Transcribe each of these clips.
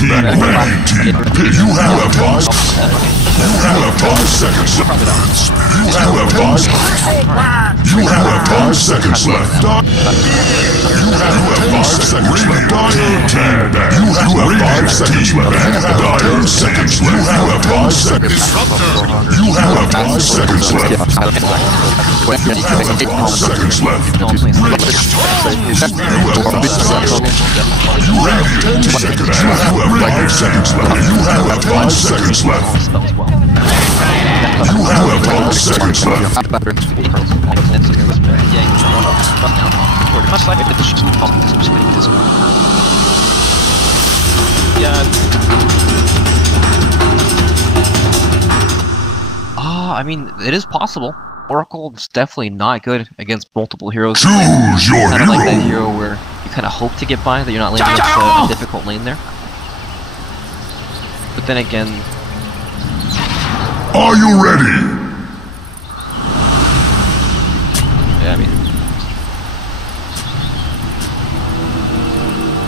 team bang team. You have 5 seconds left. You have 5 seconds left. You have 5 seconds left. You have 5 seconds left. Dire seconds left. You have 5 seconds. You have 5 seconds left. 5 seconds left. You have 10 seconds. You have 5 seconds left. You have 5 seconds left. You have 5 seconds left. I mean, it is possible. Oracle is definitely not good against multiple heroes. Choose your kind of hero. like that hero where you kind of hope to get by, that you're not landing into a difficult lane there. But then again... Are you ready? Yeah, I mean...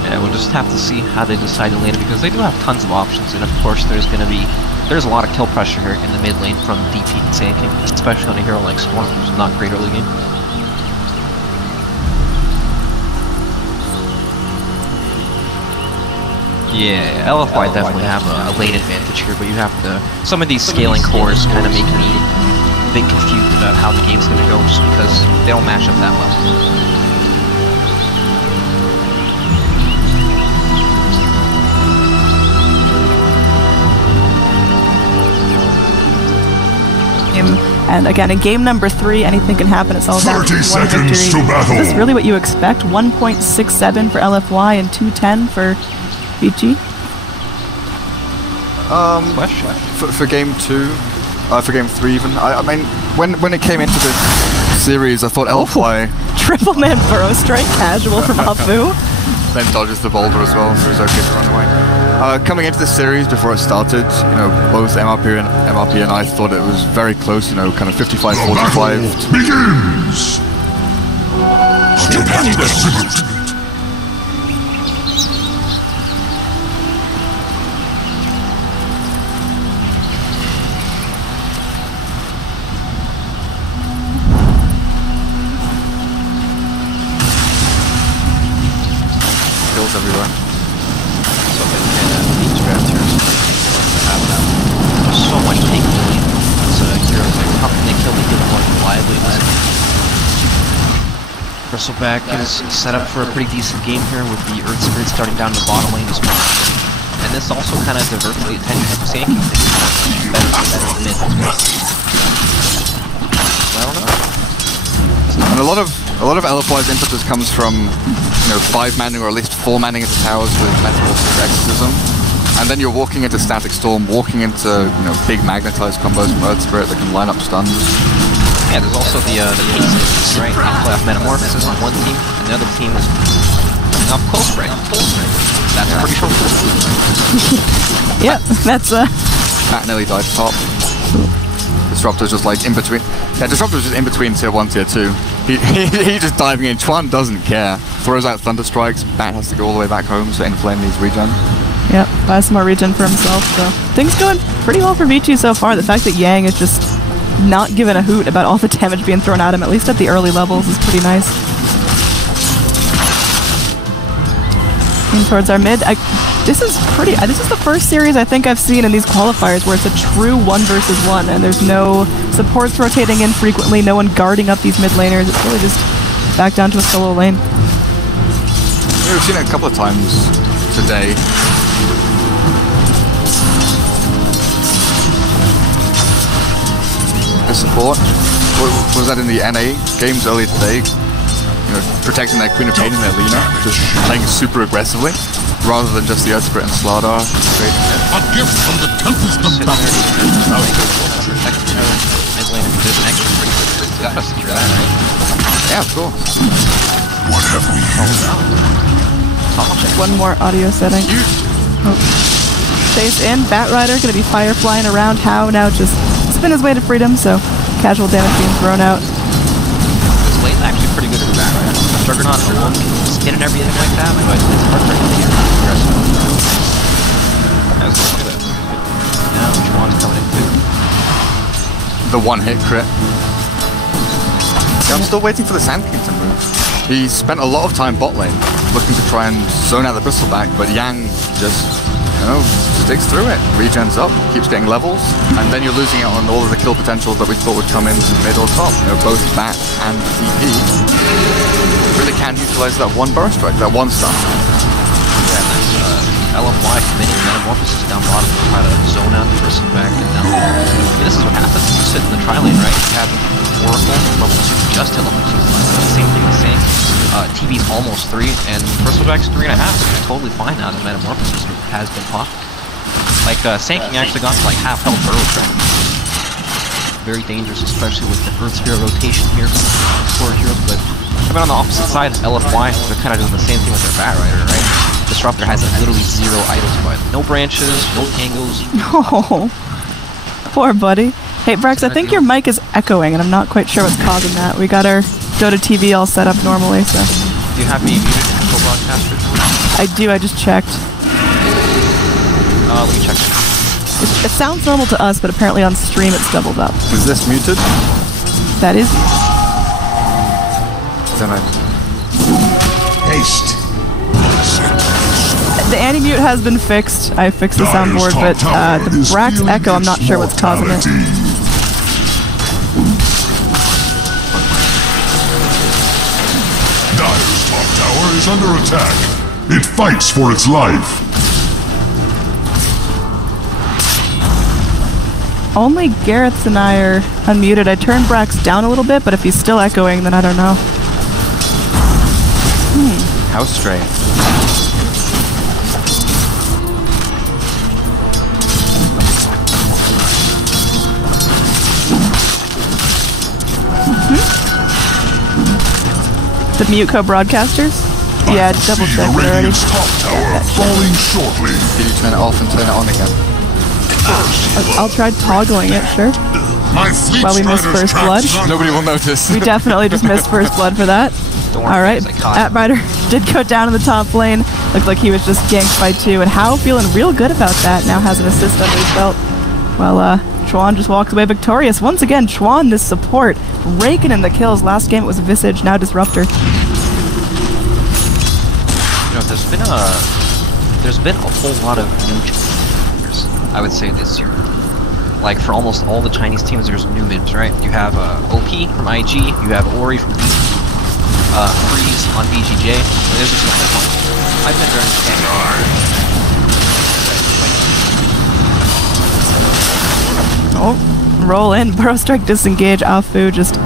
Yeah, we'll just have to see how they decide to lane it, because they do have tons of options, and of course there's going to be... There's a lot of kill pressure here in the mid lane from DP and tanking, especially on a hero like Storm, who's not great early game. Yeah, LFY definitely have a lane advantage here, but you have to... Some of these scaling cores kind of make me a bit confused about how the game's going to go, just because they don't match up that well. And again, in game number 3, anything can happen. It's all about 30 one seconds victory. to battle. Is this really what you expect? 1.67 for LFY and 210 for vici? For game 2, for game 3 even. I mean, when it came into the series, I thought LFY... Triple man burrow strike casual from Afu. Then dodges the boulder as well, so he's okay to run away. Coming into the series before it started, you know, both MRP and I thought it was very close, you know, kind of 55-45. Begins! Stupendous! Kills everywhere. So they look at each draft here. There's so much capability. So heroes like, how can they kill the good more reliably? Bristleback is set up for a pretty decent game here with the Earth Spirit starting down the bottom lane as well. And this also kind of diverts the attention of tanking things better mid as well. I don't know. And a lot of LFY's impetus comes from, you know, 5-manning or at least 4-manning into towers with Metamorphosis Exorcism. And then you're walking into Static Storm, walking into, you know, big magnetized combos from Earth Spirit that can line up stuns. Yeah, there's also the pieces, right? You play off Metamorphosis on one team, and the other team is off Cold Spray. That's pretty short. Yeah, that's Matt nearly died top. Disruptor's just like in between. Yeah, Disruptor's just in between tier 1, tier 2. He just diving in. Chuan doesn't care. Throws out Thunder Strikes. Bat has to go all the way back home, so Inflame needs regen. Yep, buys some more regen for himself, so things going pretty well for vici so far. The fact that Yang is just not giving a hoot about all the damage being thrown at him, at least at the early levels, is pretty nice. In towards our mid. This is the first series I think I've seen in these qualifiers where it's a true 1 versus 1, and there's no supports rotating in frequently, no one guarding up these mid laners. It's really just back down to a solo lane. Yeah, we've seen it a couple of times today. The support was that in the NA games earlier today. You know, protecting their Queen of Pain and their Lina, just playing super aggressively, rather than just the Earth Spirit and Slardar. A gift from the Tempest of Battle. Yeah, of course. What have we here? One more audio setting. Oh. Stays in. Batrider gonna be fire flying around. How now? Just spin his way to freedom. So casual damage being thrown out. This lane's actually pretty good for Batrider. Juggernaut alone, skin and everything like that, but it's hard for him to get aggressive. the one-hit crit. Yeah, I'm still waiting for the Sand King to move. He spent a lot of time bot lane looking to try and zone out the Bristleback, but Yang just, you know, sticks through it. Regens up, keeps getting levels, and then you're losing out on all of the kill potentials that we thought would come in mid or top. You know, both Bat and TP really can utilize that one burst strike, that one stun. Yeah, and that's LFY committing Metamorphosis down bottom to try to zone out the Bristleback, and now this is what happens when you sit in the tri-lane, right? You have Oracle, level 2, just hit level 2. Same thing with Sank. TV's almost 3, and Bristleback's 3.5, so it's totally fine now that Metamorphosis has been popped. Like, Sanking actually got to like half health Burrow Strike. Very dangerous, especially with the Earth Sphere rotation here for heroes, but coming on the opposite side, LFY, they're kind of doing the same thing with their Bat Rider, right? Disruptor has like, literally 0 items, but no branches, no tangles. Oh, poor buddy. Hey, Brax, I think your mic is echoing, and I'm not quite sure what's causing that. We got our Dota TV all set up normally, so... Do you have me muted in the co-broadcaster? I do, I just checked. Let me check. It sounds normal to us, but apparently on stream it's doubled up. Is this muted? That is... Then Haste. The anti-mute has been fixed. I fixed the soundboard, but the Brax echo, I'm not sure what's causing it. Dire's top tower is under attack. It fights for its life. Only Gareth and I are unmuted. I turned Brax down a little bit, but if he's still echoing, then I don't know. how strange. The mute co-broadcasters? Yeah, double checked it already. Top tower falling shortly. Can you turn it off and turn it on again? I'll try toggling it, sure. My fleet While we miss strider's first blood. traps on- Nobody will notice. We definitely just missed first blood for that. Alright, Atrider did go down in the top lane. Looked like he was just ganked by 2, and How feeling real good about that. Now has an assist under his belt. Well, Chuan just walks away victorious. Once again, Chuan, this support, raking in the kills. Last game it was Visage, now Disruptor. You know, there's been a whole lot of new players, I would say, this year. Like, for almost all the Chinese teams, there's new mids, right? You have OP from IG, you have Ori from Freeze on BGJ. There's just not that much. I've been very Oh, roll in. Burrow Strike disengage. Afu just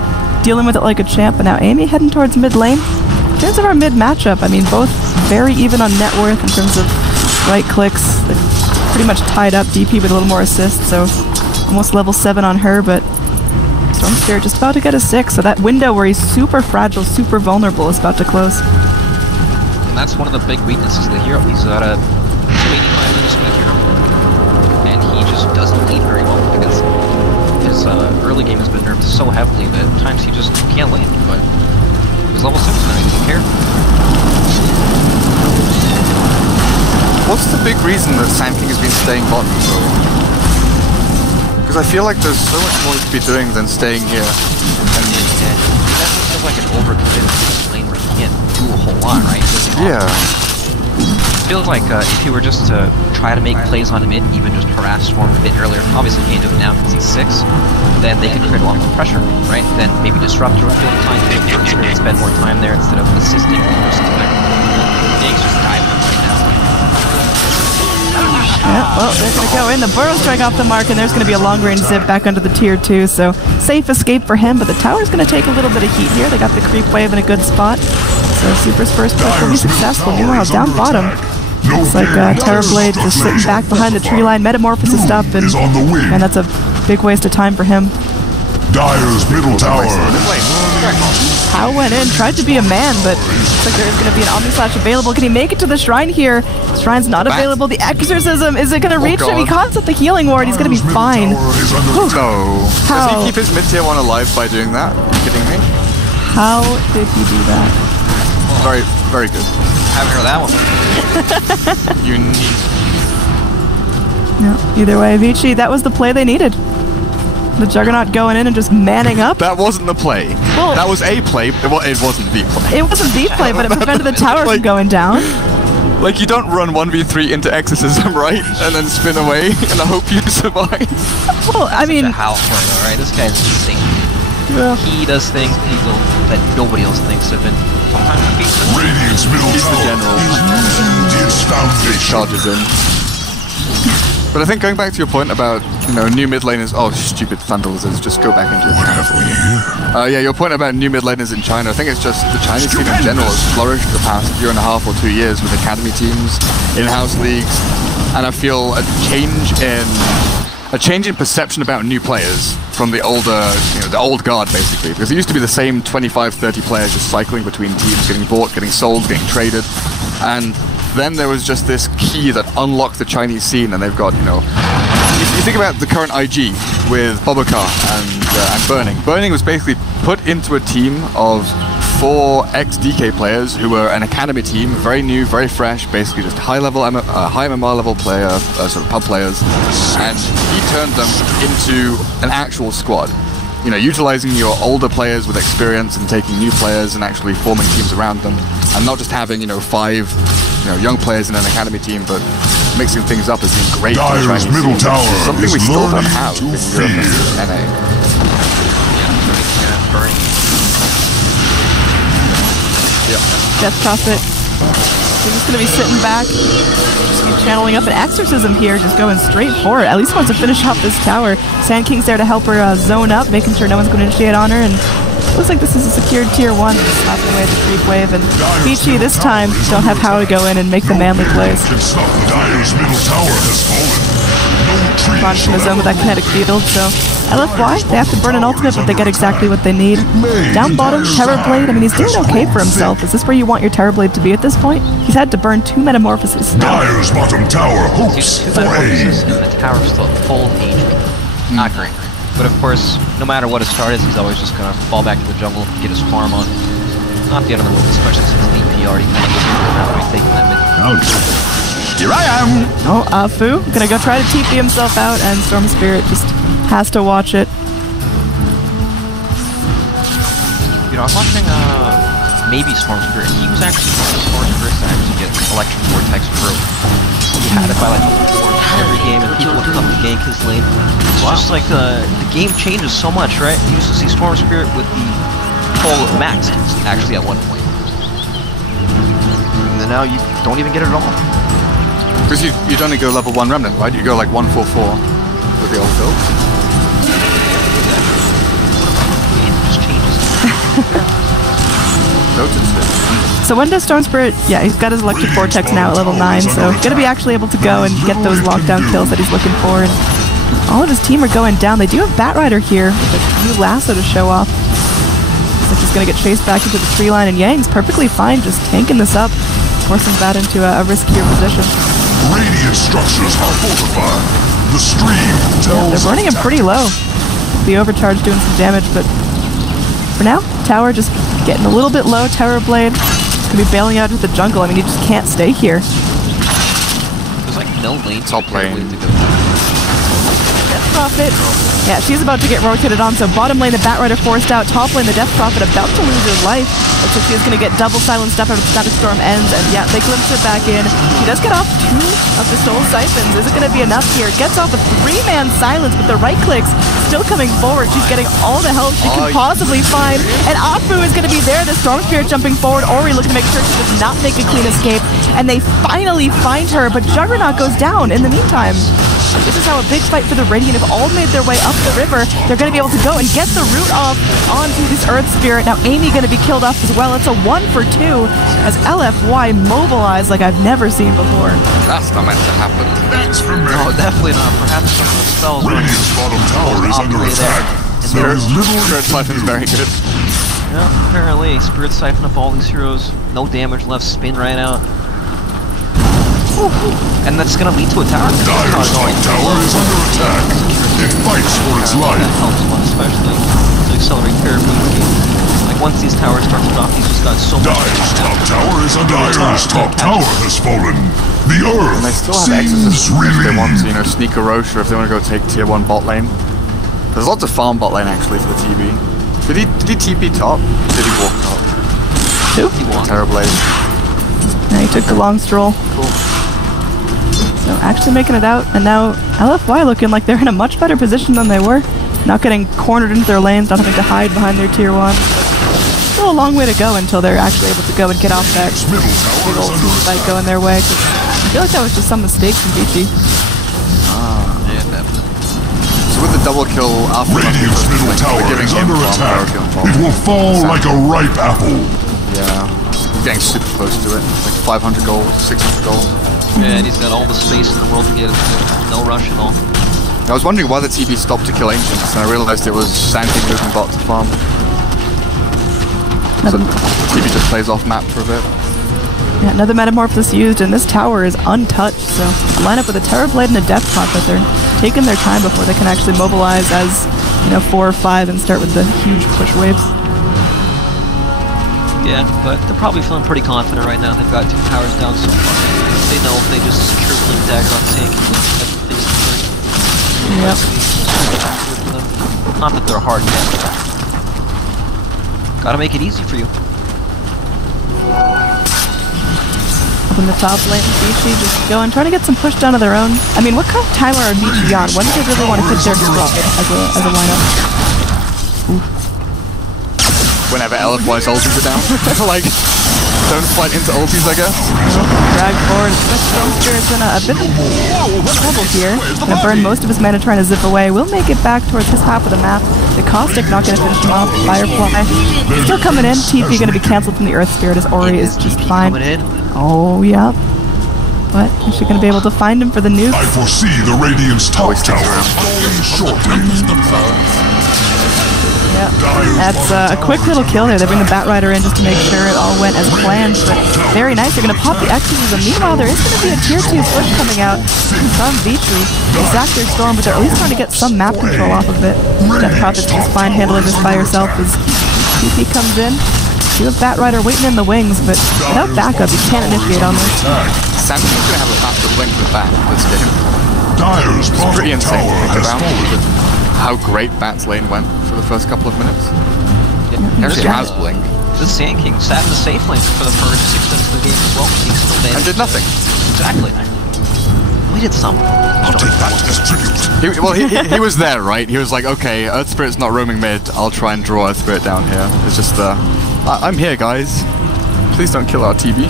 dealing with it like a champ. But now Amy heading towards mid lane. In terms of our mid matchup, I mean, both very even on net worth in terms of right clicks. They're pretty much tied up. DP with a little more assist, so almost level 7 on her, but Storm Spirit just about to get a 6, so that window where he's super fragile, super vulnerable is about to close. And that's one of the big weaknesses of the hero. He's got a 285 minute speed hero, and he just doesn't lead very well because his early game has been nerfed so heavily that at times he just can't lead, but he's level 6 now, he doesn't care. What's the big reason that Sand King has been staying bottom so long? Because I feel like there's so much more to be doing than staying here. And it definitely feels like an overcommitted lane where he can't do a whole lot, right? Yeah. It feels like if he were just to try to make plays on mid, even just harass Storm a bit earlier, obviously he can't do it now because he's 6, then they could create a lot more pressure, right? Then maybe Disruptor would feel the time to spend more time there instead of assisting versus back. Dave's just diving right now. Yeah, well, they're going to go in. The Burrow Strike off the mark, and there's going to be a long-range zip back under the tier 2, so safe escape for him, but the tower's going to take a little bit of heat here. They got the creep wave in a good spot, so Super's first push will be successful. Meanwhile, down bottom, looks like Terrorblade just sitting back behind the tree line, Metamorphosis stuff, and that's a big waste of time for him. Dire's middle tower. How went in, tried to be a man, but looks like there is going to be an Omni Slash available. Can he make it to the shrine here? Shrine's not available. The Exorcism, is it going to reach him? He caught at the healing ward. He's going to be fine. No. How? Does he keep his mid tier 1 alive by doing that? Are you kidding me? How did he do that? Very, very good. Haven't heard that one. Unique. No, either way, Vici, that was the play they needed. The Juggernaut going in and just manning up. That wasn't the play. Well, that was a play. Well, it wasn't the play. It wasn't the play, but it prevented the tower from going down. Like, you don't run 1v3 into Exorcism, right? And then spin away and hope you survive. Well, I mean... How play, alright? This guy's insane. Yeah. He does things that nobody else thinks of, and sometimes he beats them. Radiant's middle He's the tower general. is its foundation. Charges in. But I think going back to your point about, new mid laners, oh, stupid thunder lizards, just go back into it. What have we here? Yeah, your point about new mid laners in China, I think it's just the Chinese scene in general has flourished the past year and a half or 2 years with academy teams, in-house leagues, and I feel a change in perception about new players from the older, the old guard basically, because it used to be the same 25, 30 players just cycling between teams, getting bought, getting sold, getting traded, and then there was just this key that unlocked the Chinese scene, and they've got, if you think about the current IG with Bobakar and Burning. Burning was basically put into a team of 4 ex-DK players who were an academy team, very new, very fresh, basically just high MMR level player, sort of pub players, and he turned them into an actual squad. Utilizing your older players with experience and taking new players and actually forming teams around them, and not just having 5 young players in an academy team, but mixing things up has been great for the Dire's Chinese middle scene, tower something is we still don't learning have to in Europe and NA. Burning. Death Prophet. He's just gonna be sitting back, just keep channeling up an Exorcism here, just going straight for it. At least wants to finish off this tower. Sand King's there to help her zone up, making sure no one's going to initiate on her, and looks like this is a secured tier 1, just slapping away at the creep wave, and vici this time don't have how to go in and make the manly plays. Dire's middle tower has fallen. Launching the zone with that kinetic field, so LFY, they have to burn an ultimate, but they get exactly what they need. Down bottom, Terrorblade, I mean, he's doing okay for himself. Is this where you want your Terrorblade to be at this point? He's had to burn 2 Metamorphoses. Dire's bottom tower hopes Two for Metamorphoses aid. and the tower's still at full HP. Not great. But of course, no matter what his start is, he's always just gonna fall back to the jungle, get his farm on. Not the end of the world, especially since DP already kind of he's taking that mid. Here I am! Oh, Fu, gonna go try to TP himself out, and Storm Spirit just has to watch it. I was watching, maybe Storm Spirit. He was actually one of the Storm Spirits to actually get Electric Vortex Pro. He had it by like the 4th every game, and people would come to gank his lane. It's just like the game changes so much, right? You used to see Storm Spirit with the full max actually at one point. And then now you don't even get it at all. Because you'd only go level 1 Remnant, right? You go like 144 with the old build. It just changes. So when does Storm Spirit... Yeah, he's got his Electric Vortex now at level 9, so gonna be actually able to go and get those lockdown kills that he's looking for. And all of his team are going down. They do have Batrider here with a new lasso to show off. Looks like he's gonna get chased back into the tree line, and Yang's perfectly fine just tanking this up, forcing that into a riskier position. Radiant structures are fortified. The stream tells They're running him pretty low. The overcharge doing some damage, but for now, tower just getting a little bit low. Terrorblade gonna be bailing out with the jungle. I mean, he just can't stay here. There's like no lane Top lane. to go. Death Prophet. Yeah, she's about to get rotated on, so bottom lane, the Batrider forced out. Top lane, the Death Prophet about to lose her life. Looks like she's going to get double silenced up after the Static Storm ends, and yeah, they glimpse her back in. She does get off 2 of the Soul Siphons. Is it going to be enough here? Gets off a 3-man silence, but the right clicks still coming forward. She's getting all the help she can possibly find, and Afu is going to be there. The Storm Spirit jumping forward. Ori looking to make sure she does not make a clean escape, and they finally find her, but Juggernaut goes down in the meantime. This is how a big fight for the Radiant have all made their way up the river. They're going to be able to go and get the root off onto this Earth Spirit. Now Amy going to be killed off as well. It's a 1 for 2 as LFY mobilized like I've never seen before. That's not meant to happen. That's for me. No, definitely not. Perhaps some of the spells were Radiant's bottom tower is under attack. There is little Spirit Siphon's very good. Yeah, apparently. Spirit Siphon up all these heroes. No damage left. Spin right out. And that's going to lead to a tower. Dire's top tower is under attack. It fights for its That life. helps one, especially to accelerate therapy. Like once these towers start to drop, he's just got so much. Dire's top tower is under attack. Dire's top tower has fallen. The earth And they still have seems Exorcism if they want to, relieved. sneak a Roche, or if they want to go take tier 1 bot lane. There's lots of farm bot lane actually for the TB. Did he TP top? Did he walk top? Who? He walked. Terrorblade. Yeah, he took the long stroll. Cool. So actually making it out, and now LFY looking like they're in a much better position than they were. Not getting cornered into their lanes, not having to hide behind their tier 1. Still a long way to go until they're actually able to go and get off that big old team fight going their way. 'Cause I feel like that was just some mistakes from vici. Yeah, definitely. So with the double kill after Radiant's middle tower is under attack. It will fall like a ripe apple. Yeah. He's getting super close to it. Like 500 gold, 600 gold. Yeah, and he's got all the space in the world to get it. No rush at all. I was wondering why the TB stopped to kill Ancients, and I realized it was Sand King moving bot to farm. So TB just plays off map for a bit. Yeah, another Metamorphosis used, and this tower is untouched, so line up with a Terrorblade and a Death Pot, but they're taking their time before they can actually mobilize as, 4 or 5 and start with the huge push waves. Yeah, but they're probably feeling pretty confident right now. They've got 2 towers down so far. They know if they just secure Blink Dagger on Sand King, everything's secure. Yep. Not that they're hard yet. Gotta make it easy for you. Up in the top lane, vici just going, trying to get some push down of their own. I mean, what kind of timer are vici on? When do they really want to hit their stride as a lineup? Whenever LFY's ultis are down. Like, don't fight into ultis, I guess. Drag forward, Storm Spirit's in a bit of trouble here. Gonna burn most of his mana trying to zip away. Will make it back towards his half of the map. The Caustic not gonna finish him off. Firefly still coming in. TP gonna be cancelled from the Earth Spirit as Ori is just fine. Oh, yeah. But is she gonna be able to find him for the nuke? I foresee the Radiant's top tower falling shortly. Yeah, that's a quick little kill there. They bring the Batrider in just to make sure it all went as planned, but very nice. They're going to pop the exorcism. Meanwhile, there is going to be a tier 2 push coming out from vici. They zack their storm, but they're at least trying to get some map control off of it. Death Prophet's just fine handling this by herself as TP comes in. You have Batrider waiting in the wings, but without backup, you can't initiate on this. Samson's going to have a faster blink with back this game. Dyer's It's pretty bottom insane to tower think has about fallen. how great Bat's lane went for the first couple of minutes. Yeah. He actually has blink. The Sand King sat in the safe lane for the first 6 minutes of the game as well. He's still dead. And did nothing. Exactly. We did some. I'll take that as tribute. He was there, right? He was like, okay, Earth Spirit's not roaming mid, I'll try and draw Earth Spirit down here. It's just, I'm here, guys. Please don't kill our TB.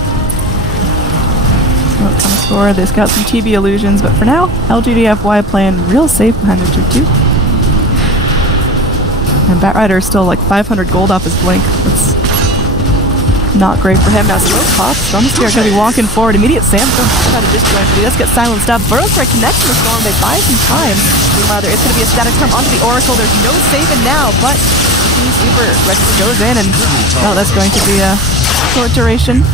What kind of score? They've got some TB illusions, but for now, LGDFY playing real safe behind their tier 2. And Batrider is still like 500 gold off his blink. That's not great for him. Now Smoke pops. Stormspirit going to be walking forward. Immediate Sandstorm try to disjoint, but he does get silenced up. Burrowstrike connects to the storm. They buy some time. Meanwhile, there is going to be a static term onto the Oracle. There's no saving now, but Super Register goes in, and that's going to be a short duration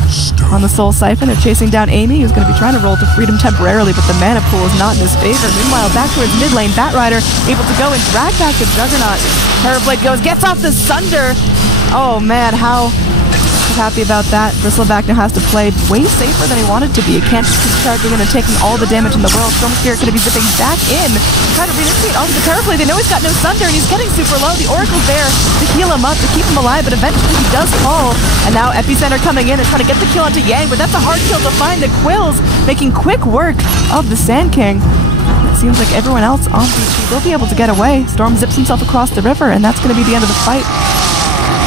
on the Soul Siphon. They're chasing down Amy, who's going to be trying to roll to freedom temporarily, but the mana pool is not in his favor. Meanwhile, back towards mid lane, Batrider able to go and drag back the Juggernaut. Terrorblade goes, gets off the Sunder. Oh man, how happy about that. Bristleback now has to play way safer than he wanted to be. He can't just keep charging in and taking all the damage in the world. Stormspirit going to be zipping back in, trying to reinitiate onto the Terrorblade. They know he's got no Thunder, and he's getting super low. The Oracle's there to heal him up, to keep him alive, but eventually he does fall. And now Epicenter coming in and trying to get the kill onto Yang, but that's a hard kill to find. The Quills making quick work of the Sand King. It seems like everyone else on vici will be able to get away. Storm zips himself across the river, and that's going to be the end of the fight.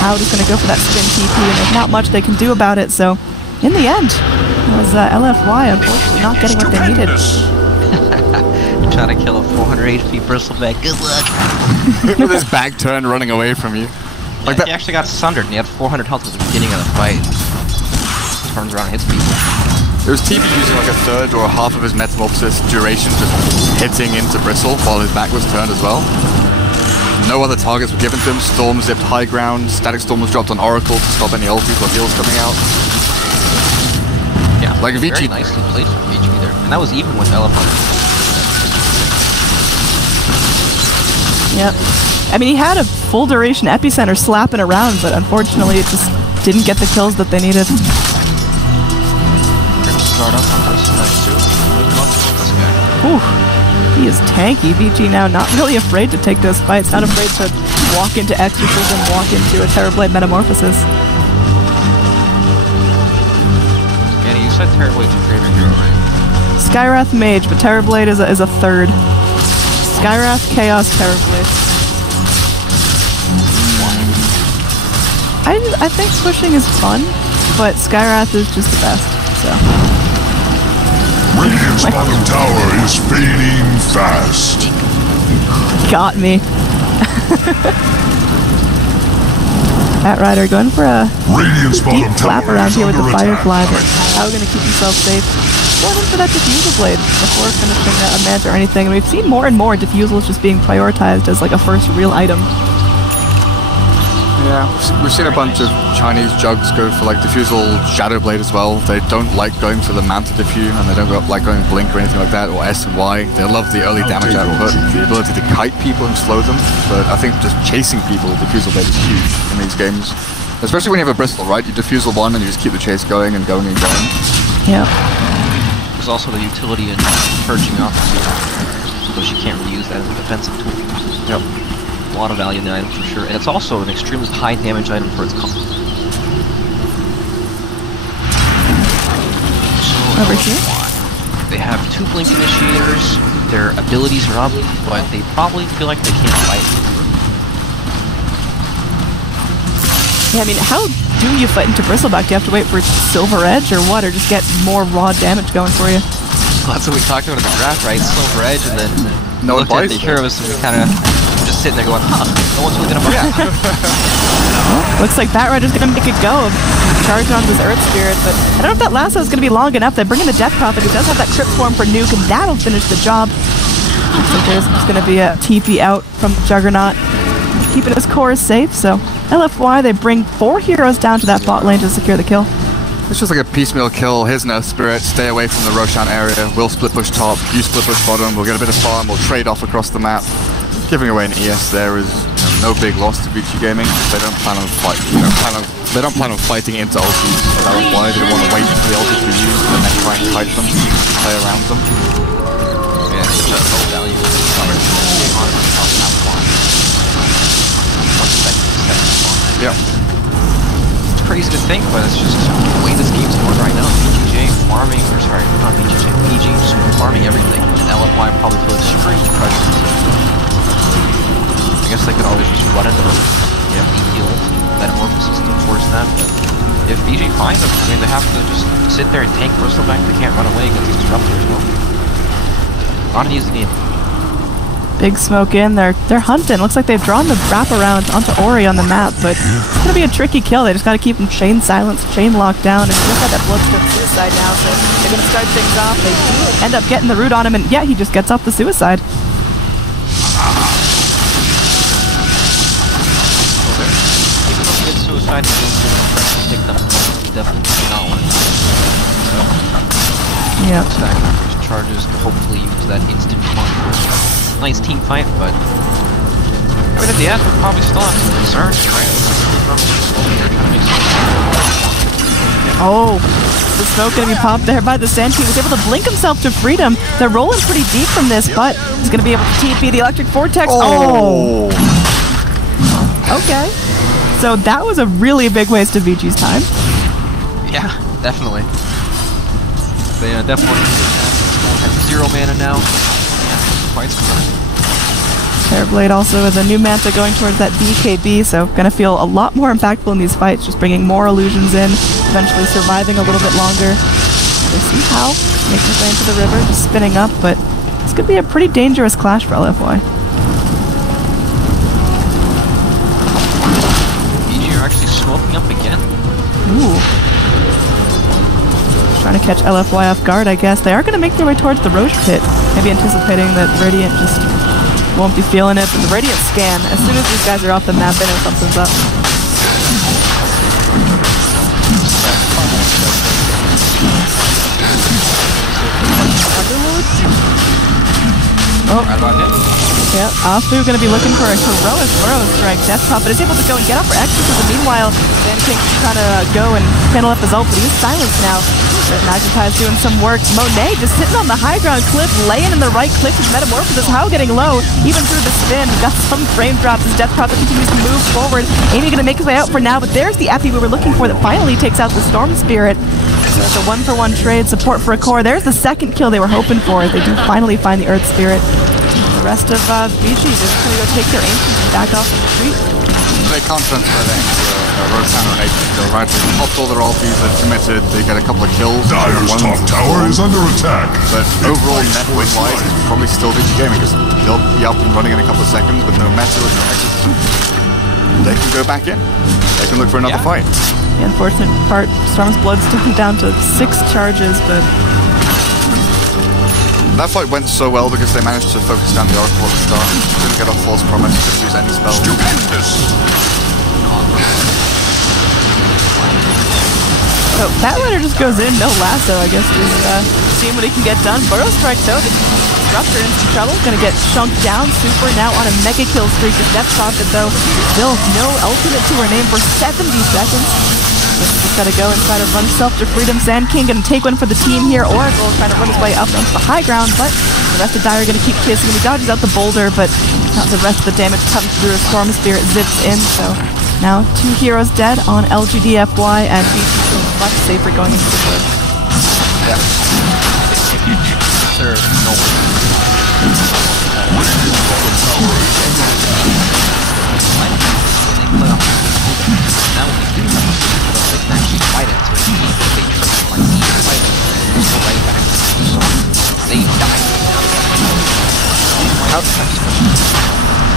Howard is going to go for that spin TP, and there's not much they can do about it, so in the end, it was LFY unfortunately not getting what they needed. Trying to kill a 400 HP Bristleback. Good luck. With his back turn running away from you. Like that. He actually got sundered, and he had 400 health at the beginning of the fight. Turns around and hits people. It was TB using like a third or a half of his Metamorphosis duration just hitting into Bristle while his back was turned as well. No other targets were given to him. Storm zipped high ground. Static Storm was dropped on Oracle to stop any ultis or heals coming out. Yeah, like very vici. nicely played from vici there. And that was even with LFY. Yep. I mean, he had a full duration Epicenter slapping around, but unfortunately it just didn't get the kills that they needed. Start up on this guy too. Good luck with this guy. Whew. He is tanky. VG now not really afraid to take those fights, not afraid to walk into Exorcism, walk into a Terrorblade Metamorphosis. Danny, you said Terrorblade's your favorite hero, right? Skyrath Mage, but Terrorblade is a third. Skyrath, Chaos, Terrorblade. I think switching is fun, but Skyrath is just the best, so. Radiant's bottom tower is fading fast. Got me. Bat Rider going for a Radiant's deep bottom flap tower around is here with the under Firefly, attack. but how are we going to keep himself safe? Going in for that Diffusal Blade before finishing a Manta or anything. And we've seen more and more Diffusals just being prioritized as like a first real item. Yeah, we've seen a bunch of Chinese jugs go for like Diffusal Shadow Blade as well. They don't like going for the Manta Diffuse, and they don't like going Blink or anything like that, or S and Y. They love the early damage output, the ability to kite people and slow them. But I think just chasing people with Diffusal Blade is huge in these games. Especially when you have a Bristle, right? You Diffusal one and you just keep the chase going and going and going. Yeah. There's also the utility in purging off, so she can't really use that as a defensive tool. Yep. A lot of value in the item for sure, and it's also an extremely high damage item for its cost. So Over here? they have 2 Blink Initiators, their abilities are up, but they probably feel like they can't fight. Yeah, I mean, how do you fight into Bristleback? Do you have to wait for Silver Edge or what? Or just get more raw damage going for you? Well, that's what we talked about in the draft, right? Silver Edge, and then No looked at advice, the heroes and we kind of just sitting there going, huh, no one's really gonna fight. Looks like Bat Rider's gonna make it go. Charging onto his Earth Spirit, but I don't know if that lasso is gonna be long enough. They bring in the Death Prophet, who does have that Crypt Form for Nuke, and that'll finish the job. So there's gonna be a TP out from Juggernaut, keeping his core safe. So LFY, they bring 4 heroes down to that bot lane to secure the kill. It's just like a piecemeal kill. Here's an Earth Spirit, stay away from the Roshan area. We'll split push top, you split push bottom, we'll get a bit of farm, we'll trade off across the map. Giving away an ES there is no big loss to Vici Gaming. They don't plan on they don't plan on fighting into ultis. That was why they don't want to wait for the ulti to be used and then try and kite them, play around them. Yeah, it's such a low value. Yeah. It's crazy to think, but it's just the way this game's going right now. BGJ farming, or sorry, not BGJ, BG just farming everything. And LFY probably feel extremely pressured. I guess they could always just run into them. You have heal, Metamorphosis to force that, but if BG finds them, I mean, they have to just sit there and tank Bristleback. They can't run away against Disruptors, no? Not an easy game. Big smoke in, they're hunting. Looks like they've drawn the wraparound onto Ori on the map, but it's gonna be a tricky kill. They just gotta keep him chain silenced, chain locked down, and look at that Bloodstone suicide now, so they're gonna start things off. They do end up getting the root on him, and yeah, he just gets off the suicide. Suicide to pick them. Definitely do not want to. So, Yeah. stack those charges to hopefully use that instant fun. Nice team fight, but at the end, we're probably still have some concerns, right? Oh, the smoke gonna be popped there by the Sand King. He's able to blink himself to freedom. They're rolling pretty deep from this, but he's gonna be able to TP the Electric Vortex. Oh! Okay. So that was a really big waste of VG's time. Yeah, definitely. They definitely has 0 mana now. Yeah, quite surprising. Terrorblade also with a new Manta going towards that BKB, so gonna feel a lot more impactful in these fights, just bringing more illusions in, eventually surviving a little bit longer. They see how, making his way into the river, just spinning up, but this could be a pretty dangerous clash for LFY. BG are actually smoking up again. Ooh. Just trying to catch LFY off guard, I guess. They are gonna make their way towards the Roche pit, maybe anticipating that Radiant just won't be feeling it, but the Radiant scan, as soon as these guys are off the map, they know something's up. Oh, Right about him. Yep, Afu gonna be looking for a heroic Burrow Strike. Death Prophet is able to go and get up for exorcism. Meanwhile, Van King trying to go and handle up his ult, but he's silenced now. Magnetized doing some work. Monet just sitting on the high ground cliff, laying in the right click with Metamorphosis. How getting low, even through the spin. Got some frame drops as Death Prophet continues to move forward. Amy gonna make his way out for now, but there's the Epi we were looking for that finally takes out the Storm Spirit. So it's a 1-for-1 trade, support for a core. There's the second kill they were hoping for. They do finally find the Earth Spirit. The rest of vici just gonna go take their ancients and back off the retreat. They can't transfer that Rotan or an HP kill, right? They popped all their ultis, they've committed, they get a couple of kills. Dire's top tower is under attack. But overall, net win-wise, it's probably still vici gaming, because they'll be up and running in a couple of seconds with no meta, with no exorcism. They can go back in. They can look for another fight. The unfortunate part, Storm's Blood's down to 6 charges, but that fight went so well because they managed to focus down the Oracle at the start. Didn't get a false promise, didn't use any spells. So Batrider just goes in, no lasso, I guess, just seeing what he can get done. Burrow Strike, though, the Disruptor in some trouble. Gonna get chunked down. Super now on a mega kill streak. The Death Prophet, though, still no ultimate to her name for 70 seconds. Just gotta go inside of Run Self to Freedom. Sand King gonna take one for the team here. Oracle trying to run his way up onto the high ground, but the rest of Dire gonna keep chasing him. He dodges out the boulder, but not the rest of the damage comes through. A Storm Spirit zips in, so now 2 heroes dead on LGDFY, and vici feels much safer going into the first. Yeah. Sir, no. Now when we do have they can actually fight it, so if they trip like the fight it, go right back. So they die.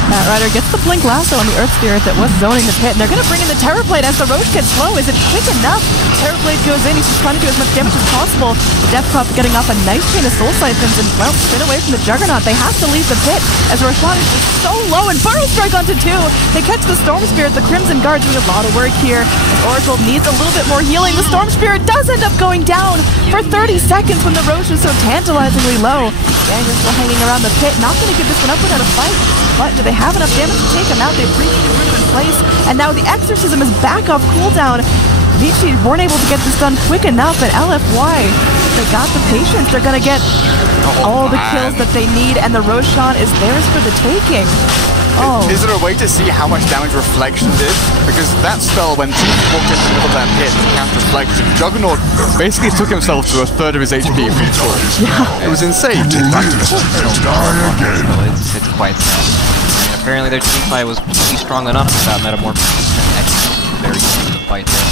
Batrider gets the Blink Lasso on the Earth Spirit that was zoning the pit, and they're going to bring in the Terror Blade as the Roche gets slow. Is it quick enough? Terror Blade goes in, he's just trying to do as much damage as possible. The Death Prophet getting off a nice chain of Soul Siphons, and, well, spin away from the Juggernaut. They have to leave the pit as Roshan is just so low, and Burrow Strike onto 2. They catch the Storm Spirit. The Crimson Guard doing a lot of work here. Oracle needs a little bit more healing. The Storm Spirit does end up going down for 30 seconds when the Roche is so tantalizingly low. Gang is still hanging around the pit, not going to give this one up without a fight. But do they have enough damage to take him out? They've reached the room in place, and now the Exorcism is back off cooldown. vici weren't able to get this done quick enough, and LFY, they got the patience. They're going to get all the kills that they need, and the Roshan is theirs for the taking. Oh. Is there a way to see how much damage Reflection did? Because that spell, when T walked into the middle of that pit and cast Reflection, Juggernaut basically took himself to a third of his HP from the floor. Yeah. It was insane. And die again. So it's quite sad. I mean, apparently their team fight was pretty strong enough without Metamorphosis and actually very good to fight there.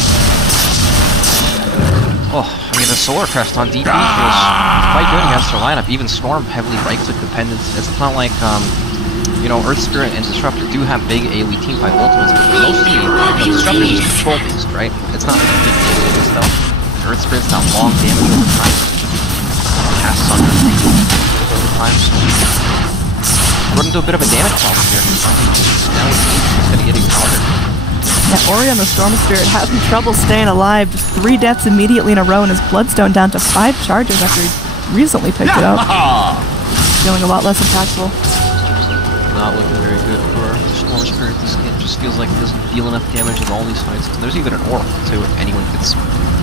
Oh, I mean, the Solar Crest on DP was quite good against their lineup. Even Storm heavily right-click dependent. It's not like, you know, Earth Spirit and Disruptor do have big AoE teamfight ultimates, but they're mostly, Disruptor is control-based, right? It's not like big AoE stuff. Earth Spirit's got long damage over time. Casts under over time, so run into a bit of a damage problem here. Now it's gonna get encountered. Yeah, Ori on the Storm Spirit having trouble staying alive. Just 3 deaths immediately in a row, and his Bloodstone down to 5 charges after he recently picked it up. Feeling a lot less impactful. Not looking very good for Storm Spirit. This game just feels like it doesn't deal enough damage in all these fights. And there's even an Oracle too, if anyone gets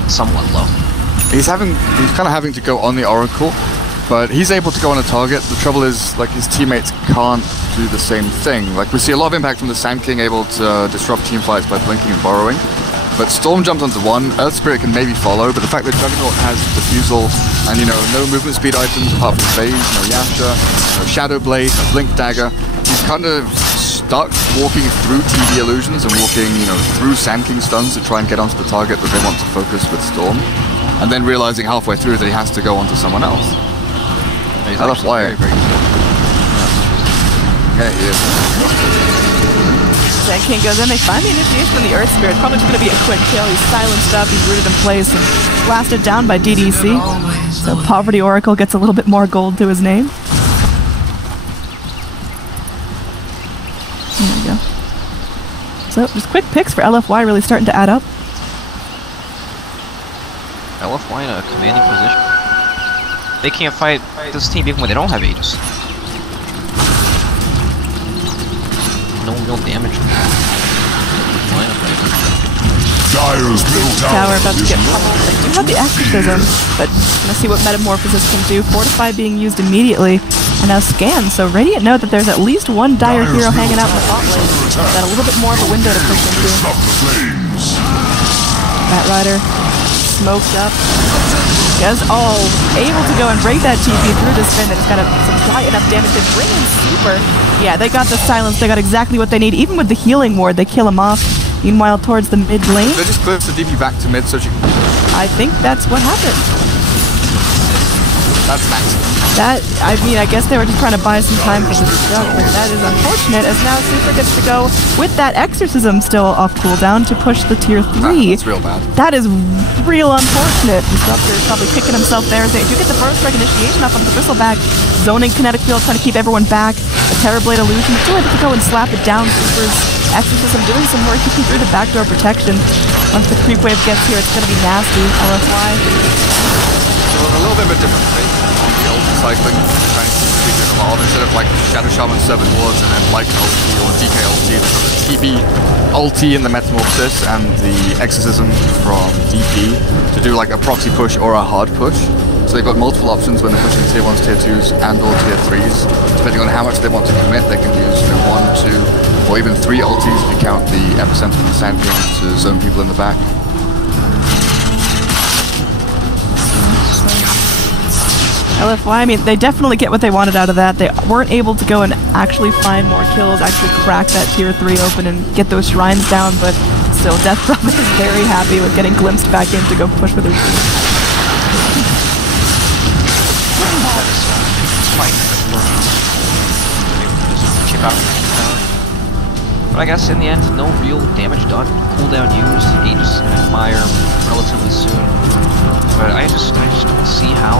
somewhat low. He's kind of having to go on the Oracle, but he's able to go on a target. The trouble is, like, his teammates can't do the same thing. Like, we see a lot of impact from the Sand King able to disrupt team fights by blinking and borrowing. But Storm jumps onto 1, Earth Spirit can maybe follow, but the fact that Juggernaut has Diffusal and, you know, no movement speed items apart from Phase, no Yasha, no Shadow Blade, no Blink Dagger, he's kind of stuck walking through TV illusions and walking, you know, through Sand King stuns to try and get onto the target that they want to focus with Storm, and then realizing halfway through that he has to go onto someone else. He's LFY. very, very good. Yeah, he is. Sand King goes in, they find the initiation from the Earth Spirit. Probably just going to be a quick kill. He's silenced up, he's rooted in place, and blasted down by DDC. So Poverty Oracle gets a little bit more gold to his name. There we go. So just quick picks for LFY really starting to add up. LFY in a commanding position. They can't fight this team even when they don't have Aegis. no real damage from that lineup right now. Dire's middle Tower about to get pummeled. They do have the exorcism, but gonna see what Metamorphosis can do. Fortify being used immediately, and now Scan. So Radiant know that there's at least one Dire hero hanging out in the bot lane. Got a little bit more of a window to push into. Bat Rider smoked up. Guys, able to go and break that TP through this Finn. That has got supply enough damage to bring in Super. Yeah, they got the silence. They got exactly what they need. Even with the healing ward, they kill him off. Meanwhile, towards the mid lane. They just clipped the DP back to mid so she can... I think that's what happened. That's nice. I guess they were just trying to buy some time for this stuff, but that is unfortunate, as now Super gets to go with that exorcism still off cooldown to push the tier 3. That's real bad. That is real unfortunate. Disruptor is probably kicking himself there. They do get the first strike initiation up on the Bristleback, zoning kinetic field, trying to keep everyone back. The Terrorblade illusion still able to go and slap it down. Super's exorcism doing some work, keeping through the backdoor protection. Once the creep wave gets here, it's going to be nasty. LFY. So a little bit of a different take on the old cycling, trying to be doing a lot instead of like Shadow Shaman 7 wards and then like ulti or DK ulti, so the TB ulti in the Metamorphosis and the exorcism from DP to do like a proxy push or a hard push. So they've got multiple options when they're pushing tier 1s, tier 2s and or tier 3s. Depending on how much they want to commit, they can use 1, 2 or even 3 ultis if you count the epicenter and the Sand King to zone people in the back. LFY, I mean, they definitely get what they wanted out of that. They weren't able to go and actually find more kills, actually crack that tier 3 open and get those shrines down, but still, Death Brother is very happy with getting glimpsed back in to go push with her team. But I guess in the end, no real damage done. Cooldown used, Aegis and Admire relatively soon. But I just don't see how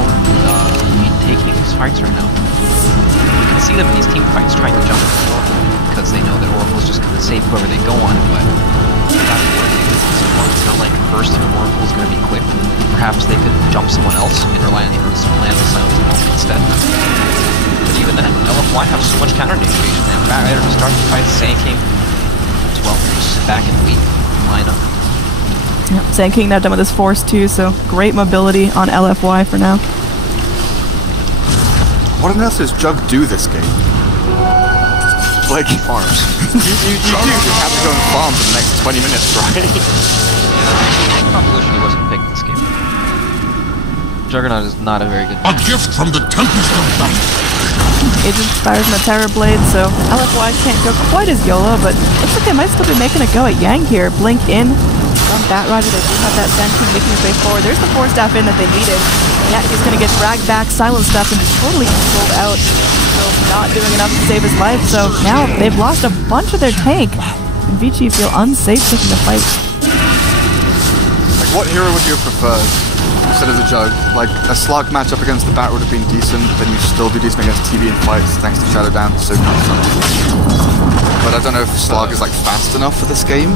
we taking these fights right now. You can see them in these team fights trying to jump at Oracle because they know that Oracle's just going to save whoever they go on, but it's not like bursting Oracle is going to be quick. Perhaps they could jump someone else and rely on the Earth's land of silence instead. But even then, LFY have so much counter initiation. They have Bat Rider to start the fight, Sand King as well. Just sit back and wait, line up. Yep, Sand King now done with his force too, so great mobility on LFY for now. What on earth does Jug do this game? Like, farms. you do just have to go and farm for the next 20 minutes, right? Yeah, Proposition he wasn't picked this game. Juggernaut is not a very good A gift from the Tempest of Battle. Agent fires on the Terrorblade, so LFY can't go quite as YOLO, but looks like they might still be making a go at Yang here. Blink in from Bat Rider, they do have that Sand King making his way forward. There's the 4-staff in that they needed. Yeah, he's going to get dragged back, silent stuff, and just totally controlled out. Still not doing enough to save his life, so now they've lost a bunch of their tank. And Vici feel unsafe taking the fight. Like, what hero would you have preferred instead of the Jug? Like, a Slug matchup against the Bat would have been decent, but then you still do decent against TV in fights thanks to Shadow Dance, so but I don't know if Slug is like fast enough for this game.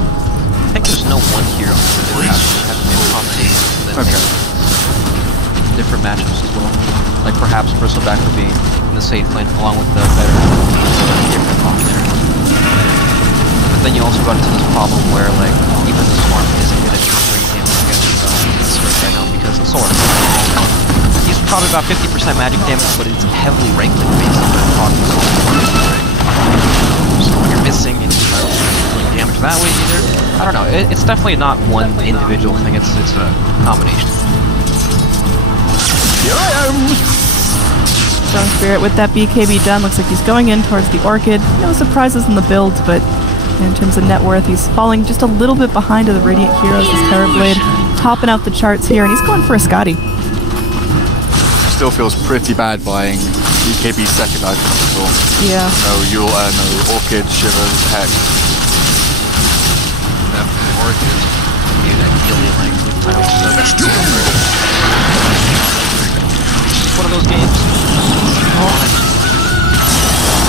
I think there's no one hero that would have maybe combinations that okay. Different matchups as well. Like perhaps Bristleback would be in the safe lane along with the better different off there. But then you also run into this problem where like even the Swarm isn't going to do great damage against Sword right now because of Sword. He's probably about 50% magic damage, but it's heavily right click based on the product. So when you're missing and you don't really damage that way either, I don't know. It's definitely not one individual thing. It's a combination. Here I am! Strong Spirit with that BKB done. Looks like he's going in towards the Orchid. No surprises in the build, but in terms of net worth, he's falling just a little bit behind to the Radiant Heroes. His Terrorblade topping out the charts here, and he's going for a Scotty. Still feels pretty bad buying BKB second item on the store. Yeah. No Yule, no Orchid, Shivers, Hex. Definitely Orchid. Yeah, that Gillian language. One of those games.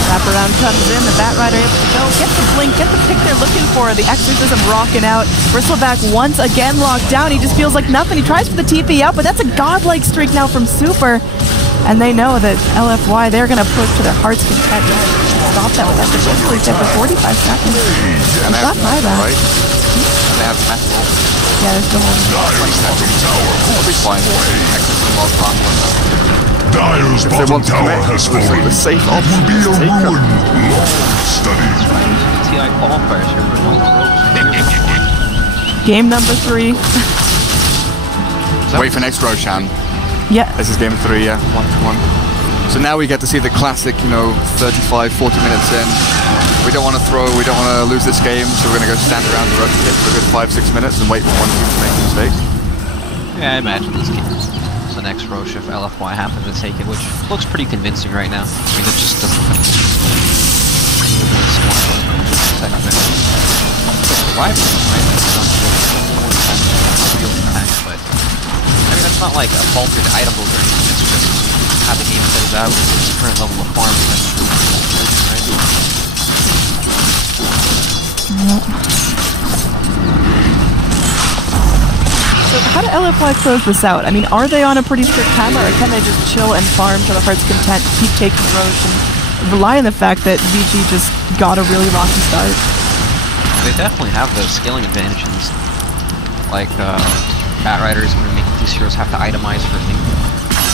Wraparound comes in, the Bat Rider able to go, get the blink, get the pick they're looking for, the Exorcism rocking out. Bristleback once again locked down, he just feels like nothing, he tries for the TP out, but that's a godlike streak now from Super. And they know that LFY, they're going to push to their heart's content. stop that without the shield there for 45 seconds. And they Got have buyback. right? And they have metal. Yeah, they're still holding. It'll be fine. Access to more farm. Dyer's If they bottom want to tower commit, has it looks like fallen. the safe It will option be is a to take ruin. them. Long study. TI qualifiers here for Nolan Rose. Game number 3. Wait for next Roshan. Yeah. This is game 3, yeah, 1-1. So now we get to see the classic, 35, 40 minutes in. We don't want to throw, we don't want to lose this game, so we're going to go stand around the road pit for a good 5-6 minutes and wait for one team to make a mistake. Yeah, I imagine this game is the next Roche if LFY happens to take it, which looks pretty convincing right now. I mean, it just doesn't have second minute. Surviving, right? But I mean, that's not like a faltered item build or anything. It's just how the game plays out with its current level of farming. Right? So how do LFY close this out? I mean, are they on a pretty strict timer, or can they just chill and farm to the heart's content, keep taking Roche, and rely on the fact that vici just got a really rocky start? They definitely have the scaling advantage in this. Like, Bat Rider is going to make these heroes have to itemize for things.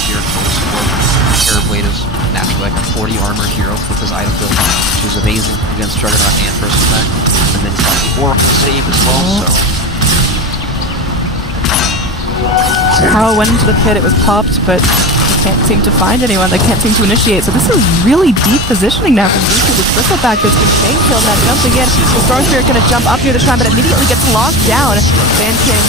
Here, total support. Terrorblade is naturally like a 40 armor hero with his item build, which is amazing against Juggernaut and First Attack. And then he's got the Oracle save as well, so... Power went into the pit, it was popped, but they can't seem to find anyone, they can't seem to initiate. So this is really deep positioning now from vici with Bristleback that's been chain killed now jumping in. The Storm Spirit gonna jump up near the shrine, but immediately gets locked down. Fan King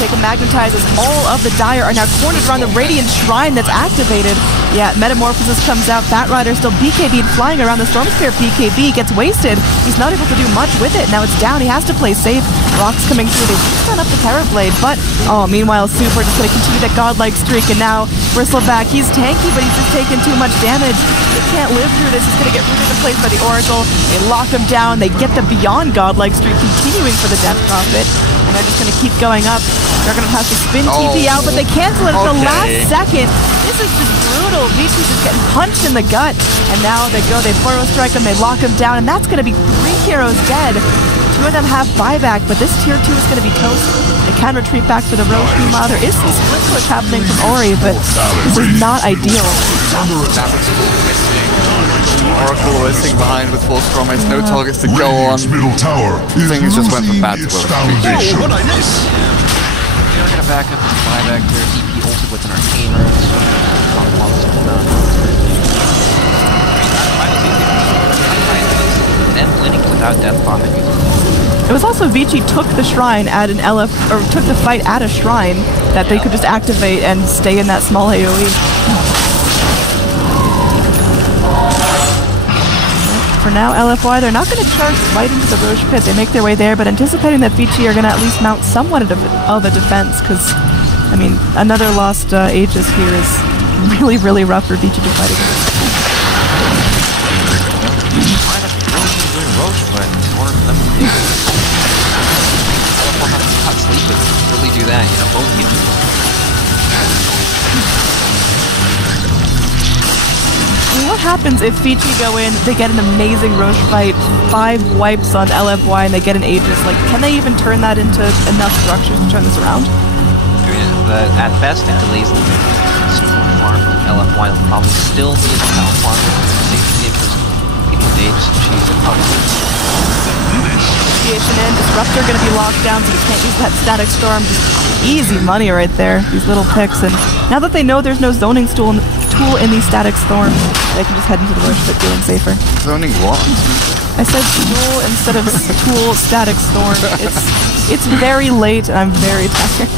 take a magnetize as all of the Dire are now cornered around the Radiant Shrine that's activated. Yeah, Metamorphosis comes out, Bat Rider still BKB'd flying around the Storm Spirit. BKB gets wasted. He's not able to do much with it. Now it's down, he has to play safe. Rocks coming through, they just done up the Terrorblade, but meanwhile Super just gonna continue that godlike streak, and now Bristleback, he's tanky, but he's just taking too much damage. He can't live through this, he's gonna get rooted in place by the Oracle. They lock him down, they get the beyond godlike streak continuing for the Death Prophet, and they're just gonna keep going up. They're gonna have to spin TP out, but they cancel it at the last second. This is just brutal. vici's just getting punched in the gut, and now they go, they burrow strike him, they lock him down, and that's gonna be 3 heroes dead. 2 of them have buyback, but this tier 2 is going to be toast. They can retreat back to the Roche. Meanwhile, there is some split push happening from Ori, but this is not ideal. Oracle wasting behind with full promise, no targets to go on. Middle tower is Things just went from bad to its worse. foundation. We're gonna back up his buyback there. EP ulted with an arcane rune, so not a lot to hold on. Them winning without Death Prophet. It was also vici took the shrine at an LF, or took the fight at a shrine that they could just activate and stay in that small AoE. For now, LFY, they're not going to charge right into the Roche pit. They make their way there, but anticipating that vici are going to at least mount somewhat of a defense, because, I mean, another lost Aegis here is really, really rough for vici to fight against. Roche, but in order for them to do not sleep and really do that, both games. What happens if vici go in, they get an amazing Roche fight, 5 wipes on LFY, and they get an Aegis? Like, can they even turn that into enough structures to turn this around? I mean, at best, it delays the farm from LFY. Will probably still be in the town farm. Initiation in, Disruptor gonna be locked down, so they can't use that Static Storm. Just easy money right there, these little picks. And now that they know there's no zoning tool in the Static Storm, they can just head into the Roche pit feeling safer. Zoning what? I said tool instead of tool. Static Storm. It's very late and I'm very tired.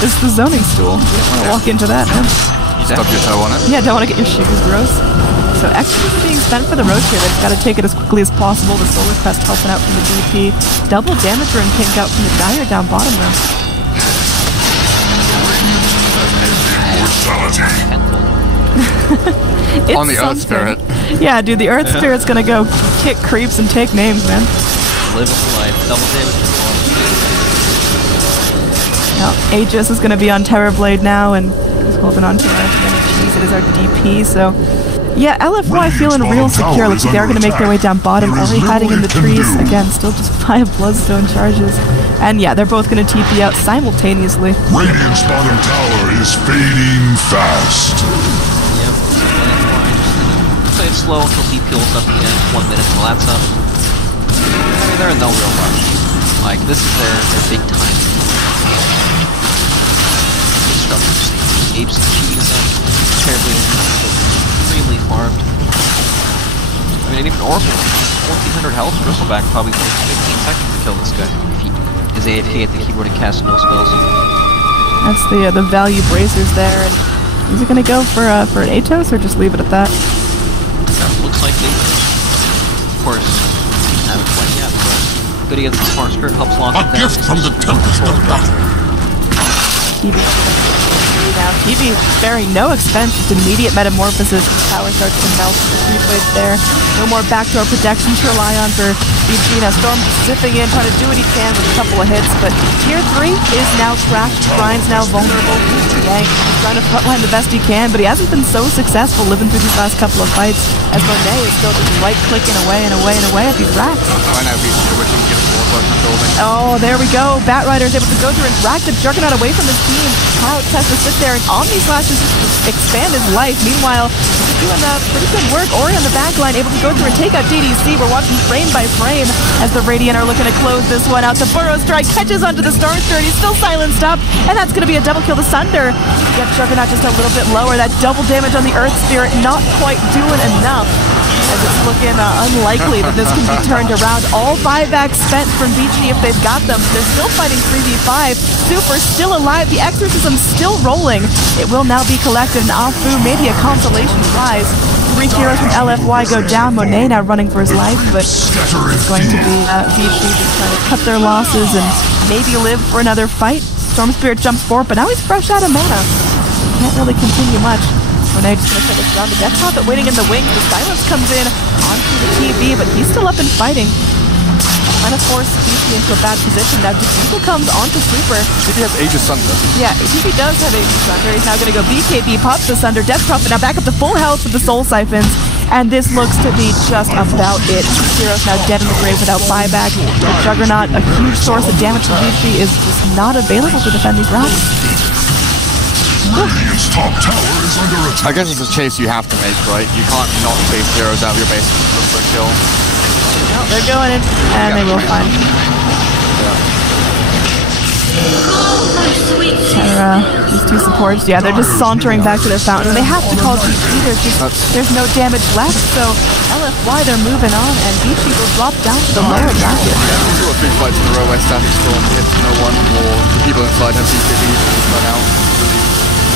It's the zoning stool. You don't want to walk into that, man. Stub your toe on it? Yeah, don't want to get your shoes gross. So extras are being spent for the Roche here. They've got to take it as quickly as possible. The Solar Crest helping out from the DP. Double damage rune pink out from the Dire down bottom row. On the Earth Spirit. Yeah, dude, the Earth Spirit's gonna go kick creeps and take names, man. Living the life. Double damage. Now, Aegis is gonna be on Terrorblade now, and he's holding on to it. sees it as our DP, so... Yeah, LFY feeling real secure. Looks like they're going to make their way down bottom. Ori hiding in the trees. Again, still just 5 Bloodstone charges. And yeah, they're both going to TP out simultaneously. Radiant's bottom tower is fading fast. Yep, play it slow until he peels up again. 1 minute till that's up. I mean, they're in no real rush. Like, this is their big time. Structures, apes and cheese up. Terribly extremely farmed. I mean, and even Oracle, 1400 health, Bristleback probably takes 15 seconds to kill this guy. If he is AFK at the keyboard and casts no spells. That's the value bracers there, and is it going to go for an Atos or just leave it at that? That looks like they, of course, haven't quite yet, but good against the Smart Spirit helps lock it down. A gift from the tempest of battle. Now, Kiwi sparing no expense, just immediate metamorphosis. Power starts to melt the 3 blades there. No more backdoor protection to rely on for VG. Now, Storm just zipping in, trying to do what he can with a couple of hits, but Tier 3 is now trapped. Brian's now vulnerable. Yang is trying to frontline the best he can, but he hasn't been so successful living through these last couple of fights, as Monet is still just right-clicking away and away and away at these racks. Right now, VC wishing to get more close to building. Oh, there we go. Batrider is able to go through and drag the Juggernaut away from his team. Pilot has to sit there, and Omni Slash is just expand his life. Meanwhile, he's doing pretty good work. Ori on the back line, able to go through and take out DDC. We're watching frame by frame as the Radiant are looking to close this one out. The Burrow Strike catches onto the Storm Spirit. He's still silenced up, and that's going to be a double kill to Sunder. Yet Juggernaut just a little bit lower. That double damage on the Earth Spirit not quite doing enough, as it's looking unlikely that this can be turned around. All buybacks spent from VG if they've got them. They're still fighting 3v5. Super still alive. The Exorcism still rolling. It will now be collected, and Afu maybe a consolation prize. 3 heroes from LFY go down. Monet now running for his life, but it's going to be VG just trying to cut their losses and maybe live for another fight. Storm Spirit jumps forward, but now he's fresh out of mana. Can't really continue much. Monet just going to finish down the Death Prophet waiting in the wings. The silence comes in onto the TV, but he's still up and fighting. Trying to force VC into a bad position. Now Diesel comes onto Super. He has Aegis Sunder. Yeah, he does have Aegis Sunder. He's now going to go BKB, pops the Sunder, Death Prophet, now back up to full health with the Soul Siphons. And this looks to be just about it. Heroes now dead in the grave without buyback. The Juggernaut, a huge source of damage for VC, is just not available to defend these rocks. Radiant's top tower is under attack. I guess it's a chase you have to make, right? You can't not chase heroes out of your base and look for a kill. No, they're going in, and they will find Terra, these 2 supports, yeah, they're just sauntering back to their fountain. They have to call GG, there's no damage left, so LFY, they're moving on, and GG will drop down to the lower bracket. 2 or 3 fights in a row where Static Storm hits no one, or the people inside have BKBs and run out.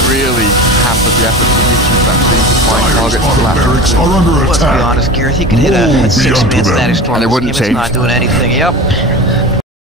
Really hampered the effort of the to actually find targets to land. Barracks are under Let's be attack. honest, Gareth, he could hit a 6-man Static Storm. And they wouldn't It's change. not doing anything. Yep.